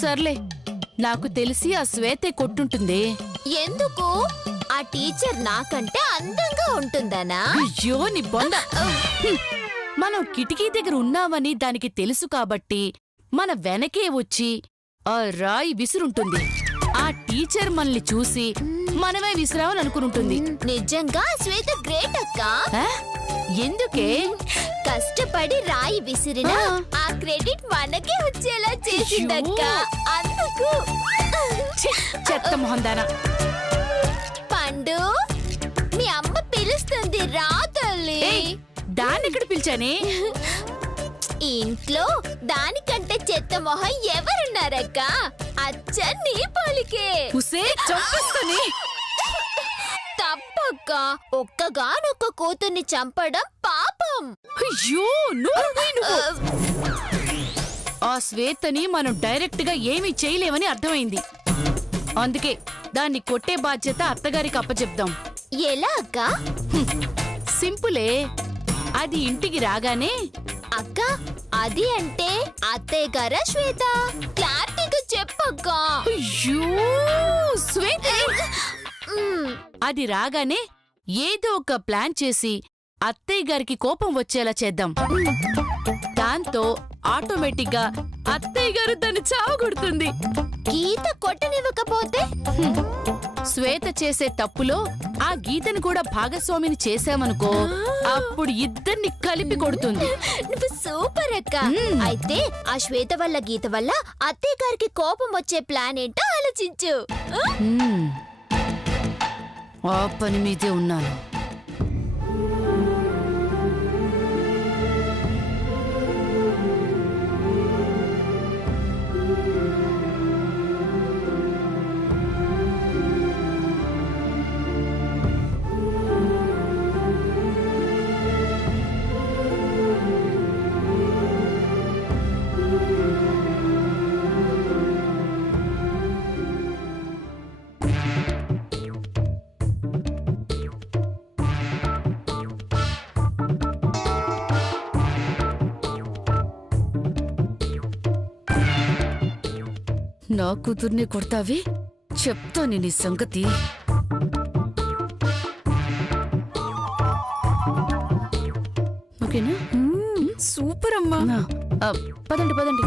సర్లే, నాకు తెలిసి ఆ శ్వేతే కొట్టుంటుంది. ఎందుకు? ఆ టీచర్ నాకంటే అందంగా ఉంటుందనా? అయ్యో నీ బొంద! మనం కిటికీ దగ్గర ఉన్నామని దానికి తెలుసు కాబట్టి మన వెనకే వచ్చి ఆ రాయి విసురుంటుంది. ఆ టీచర్ మనల్ని చూసి మనమే విసిరావని అనుకుంటుంది. నిజంగా శ్వేత గ్రేట్ అక్క. ఎందుకే? కష్టపడి రాయి విసిరినా ఆ క్రెడిట్ మనకే వచ్చేలా చేసిందక్క. అందుకు చెత్త మొహందానా. పండు, మీ అమ్మ పిలుస్తుంది, రా తల్లి. దాన్నెక్కడ పిలిచానే? ఇంట్లో దానికంటే చెత్త మొహం ఎవరున్నారక్క? అచ్చ నీ పోలికే. తప్పక్క, ఒక్కగానొక్క కూతుర్ని చంపడం పాపం. అయ్యో ఆ శ్వేతని మనం డైరెక్ట్ గా ఏమీ చేయలేమని అర్థమైంది. అందుకే దాన్ని కొట్టే బాధ్యత అత్తగారికి అప్పచెప్దాం. ఎలా అక్క? సింపులే. అది ఇంటికి రాగానే అక్క, అది అంటే అత్తయ్య గారా శ్వేత? క్లారిటీగా చెప్పక్క. అయ్యో శ్వేత, అది రాగానే ఏదో ఒక ప్లాన్ చేసి అత్తయ్య గారికి కోపం వచ్చేలా చేద్దాం. దాంతో ఆటోమేటిక్ గా అత్తయ్య గారు దాన్ని చావగొడుతుంది. గీత కొట్టనివ్వకపోతే? శ్వేత చేసే తప్పులో ఆ గీతను కూడా భాగస్వామిని చేశామనుకో, అప్పుడు ఇద్దరిని కలిపి కొడుతుంది. నువ్వు సూపర్ అక్క. అయితే ఆ శ్వేత వల్ల గీత వల్ల అత్తయ్య గారికి కోపం వచ్చే ప్లాన్ ఏంటో ఆలోచించు. ఆ పని మీదే ఉన్నాను. నా కూతుర్ని కొడతావి? చెప్తా నేను ఈ సంగతి. ఓకేనా? సూపర్ అమ్మా. పదండి పదండి.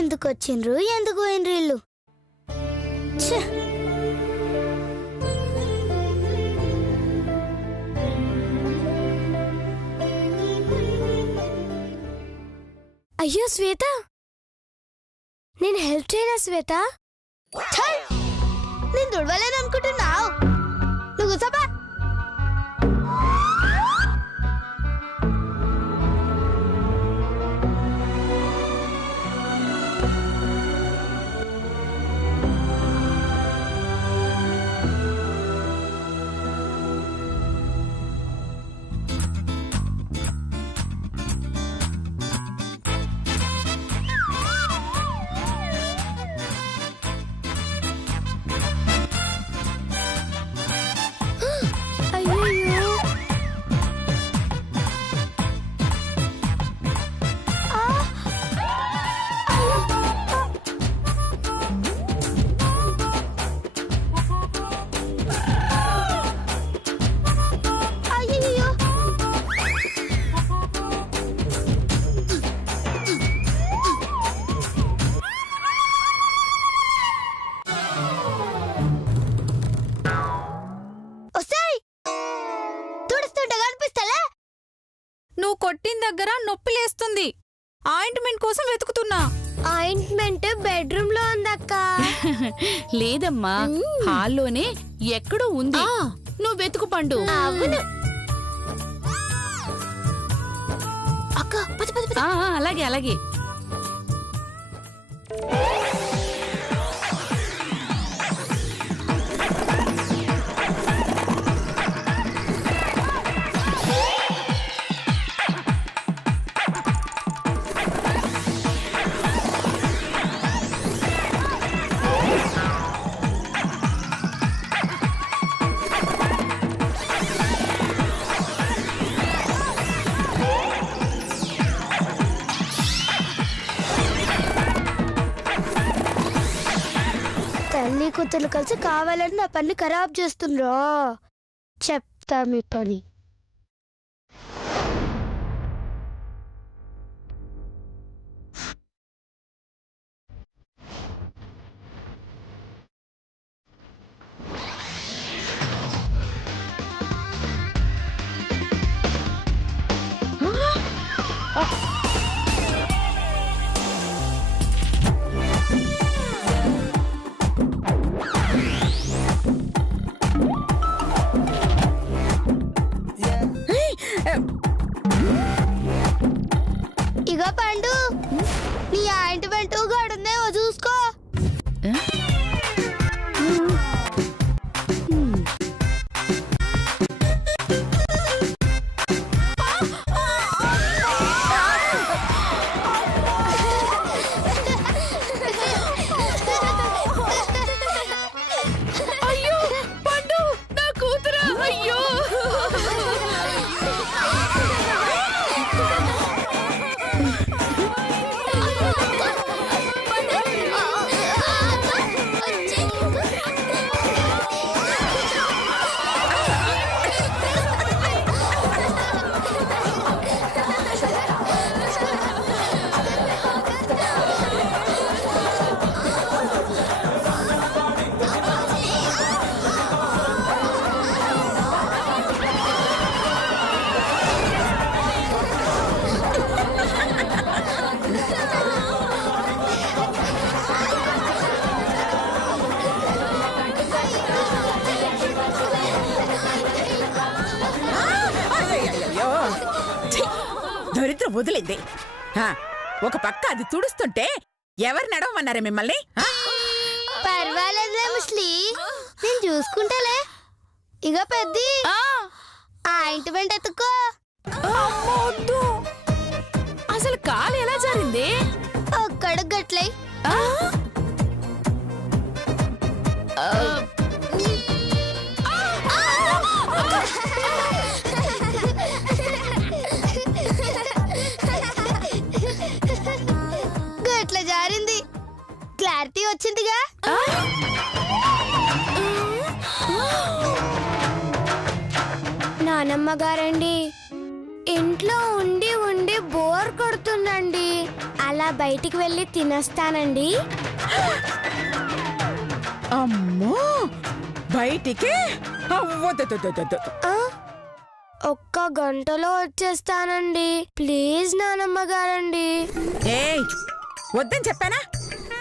ఎందుకు వచ్చిండ్రు, ఎందుకు పోయినరు ఇల్లు? అయ్యో శ్వేత, నేను హెల్ప్ చేయనా శ్వేత? నేను దుడవలేను అనుకుంటున్నావు. నువ్వు కూర్చోబా. నువ్వు కొట్టిన దగ్గర నొప్పి లేస్తుంది. ఆయింట్మెంట్ కోసం వెతుకుతున్నా. ఆయింట్మెంట్ బెడ్రూమ్ లో ఉందక్క. లేదమ్మా, హాల్లోనే ఎక్కడో ఉంది. నువ్వు వెతుకు పండు. అక్క అలాగే అలాగే. కూతురు కలిసి కావాలని నా పని ఖరాబ్ చేస్తుండ్రో. చెప్తా మీ పని. ఇగో పండు, నీ ఆయింట్మెంట్ గడుందేమో చూసుకో. అయ్యో పండు, నా కూతురా! అయ్యో దరిద్రం వదిలింది. ఒక పక్క అది తుడుస్తుంటే ఎవరు నడవమన్నారే మిమ్మల్ని? పర్వాలేదులే ముస్లి, నేను చూసుకుంటాలే. ఇక పెద్ది ఆయింట్మెంట్ ఎత్తుకో. అమ్మో, వద్దు. అసలు కాలు ఎలా జారింది? ఒక్కడ గట్లై. గట్ల జారింది. క్లారిటీ వచ్చిందిగా. నానమ్మ గారండి, ఇంట్లో ఉండి ఉండి బోర్ కొడుతుందండి. అలా బయటికి వెళ్ళి తినేస్తానండి. అమ్మో, బయటికి ఆ? ఒక్క గంటలో వచ్చేస్తానండి. ప్లీజ్ నానమ్మ గారండి. ఏయ్, వద్దని చెప్పానా?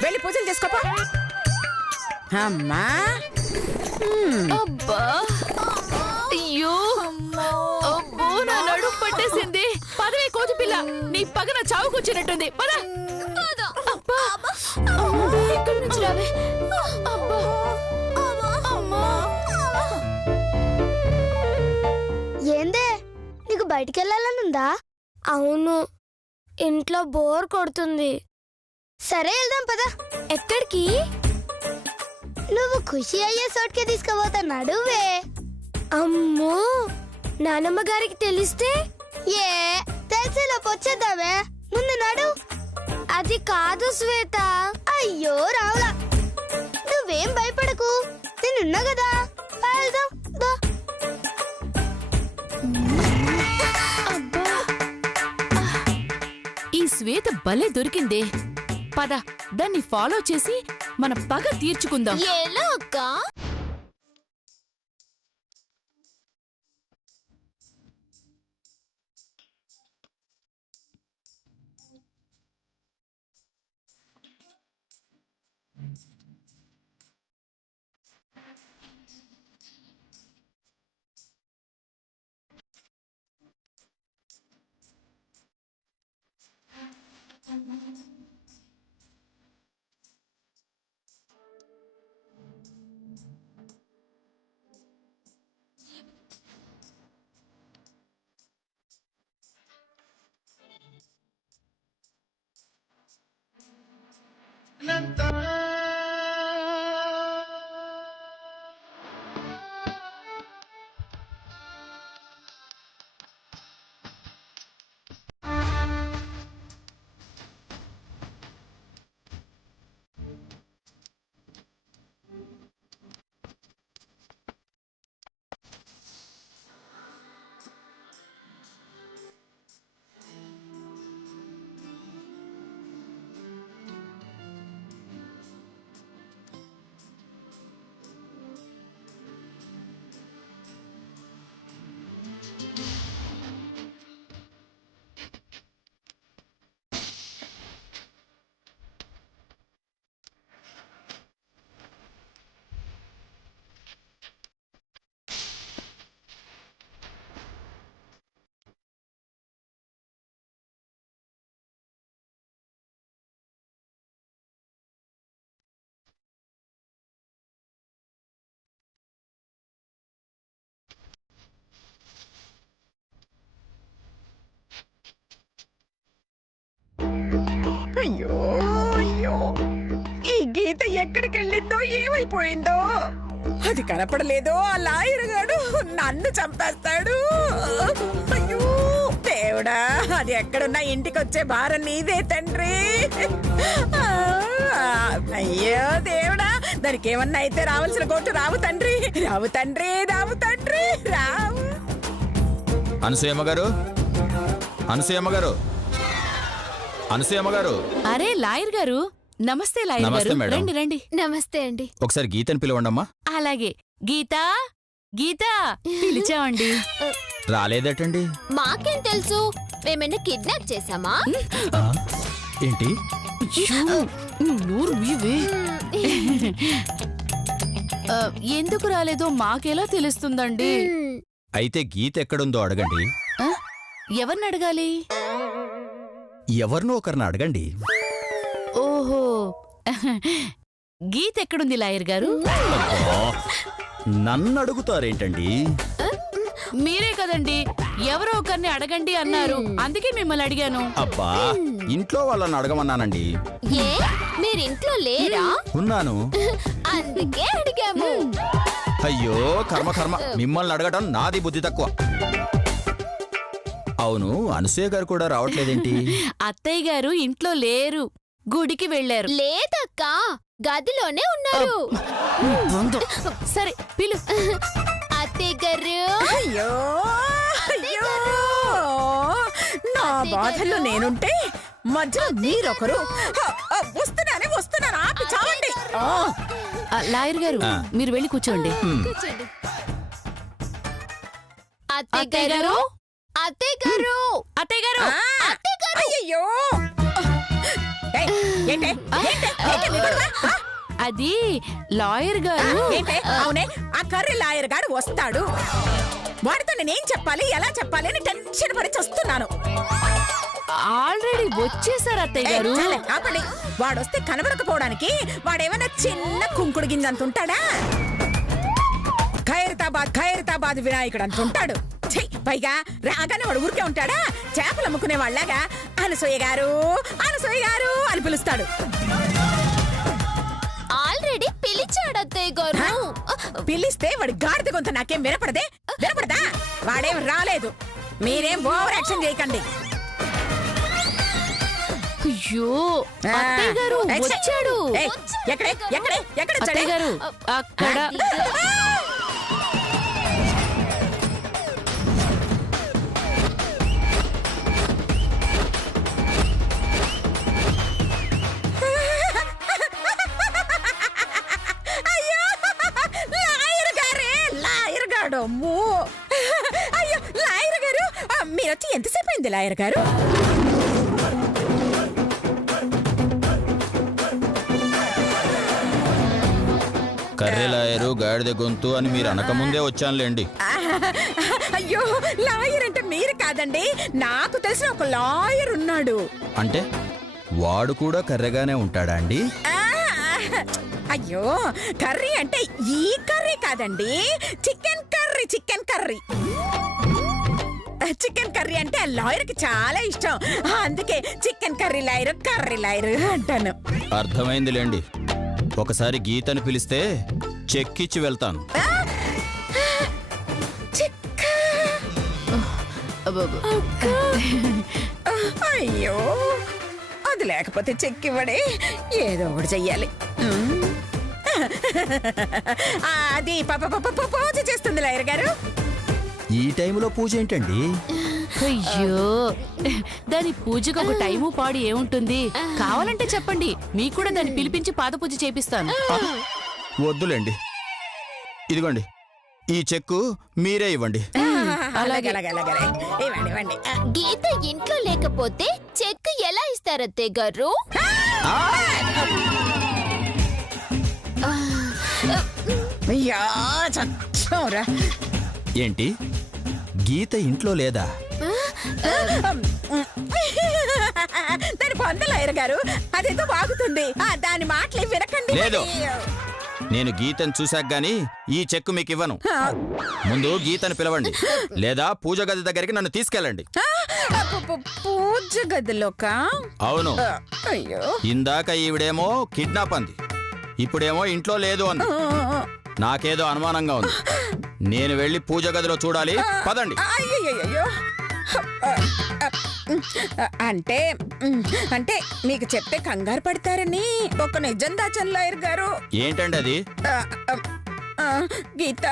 వెళ్ళి పూజలు చేసుకోపో. అమ్మా, అబ్బా, అయ్యో, అబ్బో, నా నడుము పట్టేసింది. పదవే కోతి పిల్ల, నీ పగన చావుకొచ్చినట్టుంది. పద. అబ్బా, అమ్మో, ఇక్కడి నుంచి రావే. అబ్బా, అమ్మా. ఏందే, నీకు బయటికి వెళ్ళాలనుందా? అవును, ఇంట్లో బోర్ కొడుతుంది. సరే వెళ్దాం పద. ఎక్కడికి? నువ్వు ఖుషి అయ్యే చోటుకే తీసుకుపోతా. నడువే. అమ్మో, నానమ్మ గారికి తెలిస్తే? ఏ తెలిసేలోపు వచ్చేద్దామే. ముందు నడు. అది కాదు శ్వేత. అయ్యో రావులా, నువ్వేం భయపడకు, నేనున్నా కదా. వెళ్దాం దా. ఈ శ్వేత భలే దొరికిందే. పద, దాన్ని ఫాలో చేసి మన పగ తీర్చుకుందాం. ఎలా అక్క? ఏమైపోయిందో. అది కనపడలేదో ఆ లాయర్ గాడు నన్ను చంపేస్తాడు. అయ్యో దేవుడా, అది ఎక్కడున్నా ఇంటికి వచ్చే భారం నీదే తండ్రి. అయ్యో దేవుడా, దానికి ఏమన్నా అయితే రావాల్సిన కోర్టు రావు తండ్రి, రావు తండ్రి, రావు తండ్రి, రావు. అనసూయమ్మ గారు, అనసూయమ్మ గారు, అనసూయమ్మ గారు. అరే లాయర్ గారు, నమస్తే లాయర్ నమస్తే గారు, మేడం. రండి రండి. నమస్తే అండి. ఒకసారి గీతని పిలవండమ్మా. అలాగే. గీతా, గీతా పిలిచామండి. రాలేదటండి. మాకేం తెలుసు, మేమైనా కిడ్నాప్ చేశామా? ఆ, ఏంటి? నువ్వు నోరు మూయవే. ఎందుకు రాలేదో మాకెలా తెలుస్తుందండి? అయితే గీత ఎక్కడుందో అడగండి. ఆ? ఎవరిని అడగాలి? ఎవరినో ఒకరిని అడగండి. ఓహో, గీత ఎక్కడుంది లాయర్ గారు? అబ్బా, నన్ను అడుగుతారేంటండి? మీరే కదండి ఎవరో ఒకరిని అడగండి అన్నారు, అందుకే మిమ్మల్ని అడిగాను. అబ్బా, ఇంట్లో వాళ్ళని అడగమన్నానండి. ఏ మీరింట్లో లేరా? ఉన్నాను. అందుకే అడిగాము. అయ్యో కర్మ కర్మ, మిమ్మల్ని అడగటం నాది బుద్ధి తక్కువ. అవును, అనసూయ గారు కూడా రావట్లేదేంటి? అత్తయ్య గారు ఇంట్లో లేరు, గుడికి వెళ్లారు. లేదక్క, గదిలోనే ఉన్నారు. సరే పిలు. అత్తయ్య గారు, అయ్యో అయ్యో, నా బాధల్లో నేనుంటే మధ్యలో మీరొకరు. వస్తున్నానే వస్తున్నాను, ఆపి చావండి. లాయర్ గారు, మీరు వెళ్ళి కూర్చోండి. కూర్చోండి. అత్తయ్య గారు, అత్తయ్య గారు, అత్తయ్య గారు. అయ్యో అది లాయర్ గారు. అవునే, ఆ కర్రీ లాయర్ గారు వస్తాడు. వాడితో నేనేం చెప్పాలి, ఎలా చెప్పాలి అని టెన్షన్ పడి చస్తున్నాను. ఆల్రెడీ వచ్చేసారు అత్తయ్య గారు. ఆపండి, వాడొస్తే కనబడకపోవడానికి వాడేమైనా చిన్న కుంకుడు గింజంత ఉంటాడా? ఖైరతాబాద్ వినాయకుడు అంత ఉంటాడు. పైగా రాగానే వాడు ఊరికే ఉంటాడా? చేపలు అమ్ముకునే వాళ్ళగా అనసూయ గారు, అనసూయ గారు అని పిలుస్తాడు. ఆల్రెడీ పిలిచాడు అత్తయ్య గారు. పిలిస్తే వాడి గాడిద గొంతు నాకేం వినపడదే? వినపడదా? వాడేం రాలేదు, మీరేం ఓవర్ యాక్షన్ చేయకండి. అయ్యో అత్తయ్య గారు వచ్చాడు. ఎక్కడే ఎక్కడే ఎక్కడ అత్తయ్య గారు అక్కడ. అయ్యో లాయర్ గారు, మీరు వచ్చి ఎంతసేపు అయింది లాయర్ గారు? కర్రీ లాయరు, గాడిద గొంతు అని మీరు అనకముందే వచ్చానులేండి. అయ్యో లాయర్ అంటే మీరు కాదండి, నాకు తెలిసిన ఒక లాయర్ ఉన్నాడు. అంటే వాడు కూడా కర్రెగానే ఉంటాడా అండి? అయ్యో కర్రీ అంటే ఈ కర్రీ కాదండి, chicken curry. Chicken curry, chicken curry అంటే ఆ లాయర్ కి చాలా ఇష్టం, అందుకే చికెన్ కర్రీ లాయర్ అంటాను. అర్థమైందిలేండి. ఒకసారి గీతని పిలిస్తే చెక్కిచ్చి వెళ్తాను. అయ్యో అది లేకపోతే చెక్కివ్వడే, ఏదో ఒకటి చెయ్యాలి. అది పూజ చేస్తుంది లాయర్ గారు. ఈ టైంలో పూజ ఏంటండి? అయ్యో దాని పూజకు ఒక టైము పాడు ఏముంటుంది? కావాలంటే చెప్పండి, మీకు కూడా దాన్ని పిలిపించి పాద పూజ చేపిస్తాను. వద్దులేండి, ఇదిగోండి ఈ చెక్కు మీరే ఇవ్వండి. అలాగే ఇవ్వండి. గీత ఇంట్లో లేకపోతే చెక్ ఎలా ఇస్తారు అత్తయ్య గారు? ఏంటి, గీత ఇంట్లో లేదా? దాని పొంద లాయర్ గారు, అదేదో వాగుతుంది, దాని మాటలు వినకండి. లేదు, నేను గీతను చూశాక గాని ఈ చెక్కు మీకు ఇవ్వను. ముందు గీతను పిలవండి, లేదా పూజ గది దగ్గరికి నన్ను తీసుకెళ్ళండి. పూజ గదిలోకా? అవును. అయ్యో ఇందాక ఈవిడేమో కిడ్నాప్ అంది, ఇప్పుడేమో ఇంట్లో లేదు అంది. నాకేదో అనుమానంగా ఉంది. నేను వెళ్ళి పూజ గదిలో చూడాలి. పదండి. అయ్యయ్యో అంటే అంటే మీకు చెప్తే కంగారు పడతారని ఒక నిజం దాచన్ లాయర్ గారు. ఏంటండి అది? గీత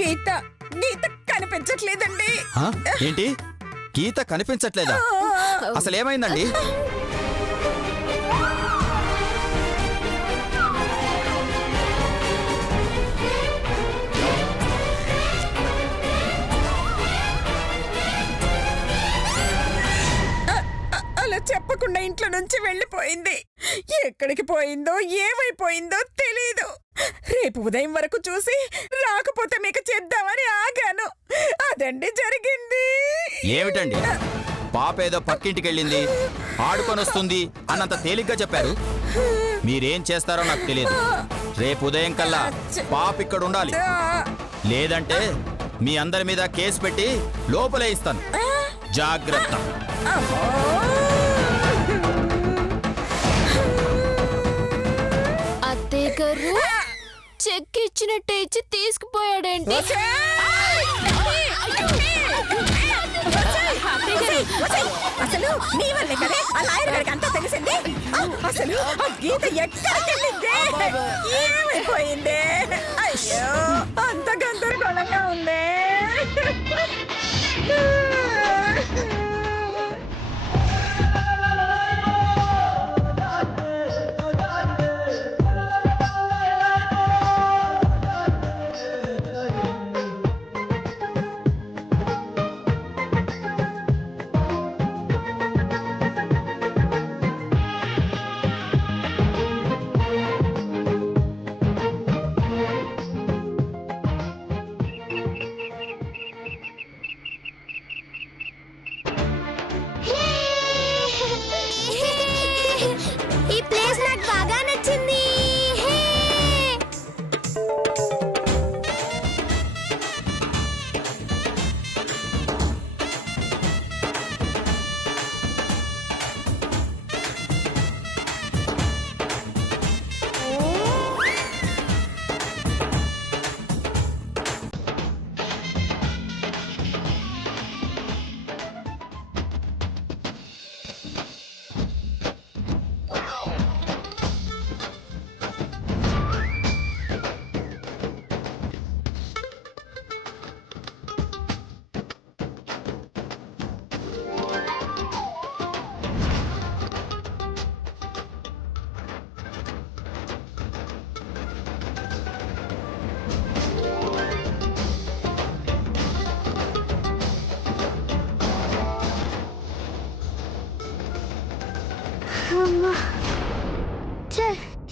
గీత గీత కనిపించట్లేదండి. ఆ? ఏంటి, గీత కనిపించట్లేదా? అసలు ఏమైందండి? అలా చెప్పకుండా ఇంట్లో నుంచి వెళ్ళిపోయింది. ఎక్కడికి పోయిందో ఏమైపోయిందో తెలీదు. రేపు ఉదయం వరకు చూసి రాకపోతే మీకు చేద్దామని ఆగాను. అదండి జరిగింది. ఏమిటండి, పాప ఏదో పక్కింటికి వెళ్ళింది, ఆడుకొని వస్తుంది అన్నంత తేలిగ్గా చెప్పారు. మీరేం చేస్తారో నాకు తెలియదు. రేపు ఉదయం కల్లా పాప ఇక్కడ ఉండాలి. లేదంటే మీ అందరి మీద కేసు పెట్టి లోపలే ఇస్తాను. జాగ్రత్త. అత్తయ్య గారు చెక్ ఇచ్చినట్టే ఇచ్చి తీసుకుపోయాడేంటి? అసలు నీ వల్లే కదే ఆ లాయర్ గారికి అంతా తెలిసింది. అసలు ఆ గీత ఎక్కడికెళ్ళిందే, ఏమైపోయిందే? అయ్యో అంత గందరగోళంగా ఉందే. ఈ ప్లేస్ నాకు బాగా నచ్చింది.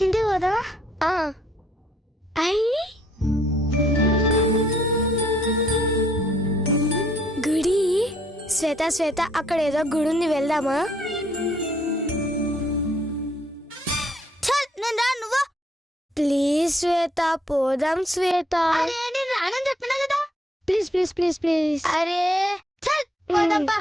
ఇంటి పోదా? గుడి. శ్వేత శ్వేత, అక్కడ ఏదో గుడి ఉంది, వెళ్దామా? నువ్వు ప్లీజ్ శ్వేత, పోదాం శ్వేత. రానని చెప్పినా కదా. Please please please please. అరే పోదాంపా.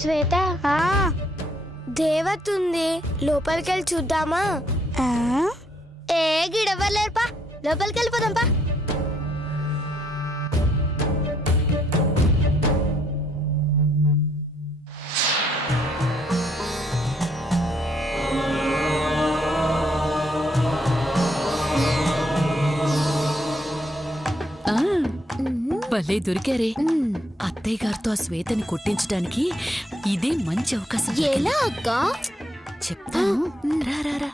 శ్వేత, దేవత ఉంది, లోపలికి వెళ్ళి చూద్దామా? ఏ గిడవ్వలేరుపా, లోపలికి వెళ్ళిపోదాంపా. భలే దొరికారే. అత్తయ్య గారితో ఆ శ్వేతని కొట్టించడానికి ఇదే మంచి అవకాశం. ఎలా అక్క? చెప్తాను, రా రా రా.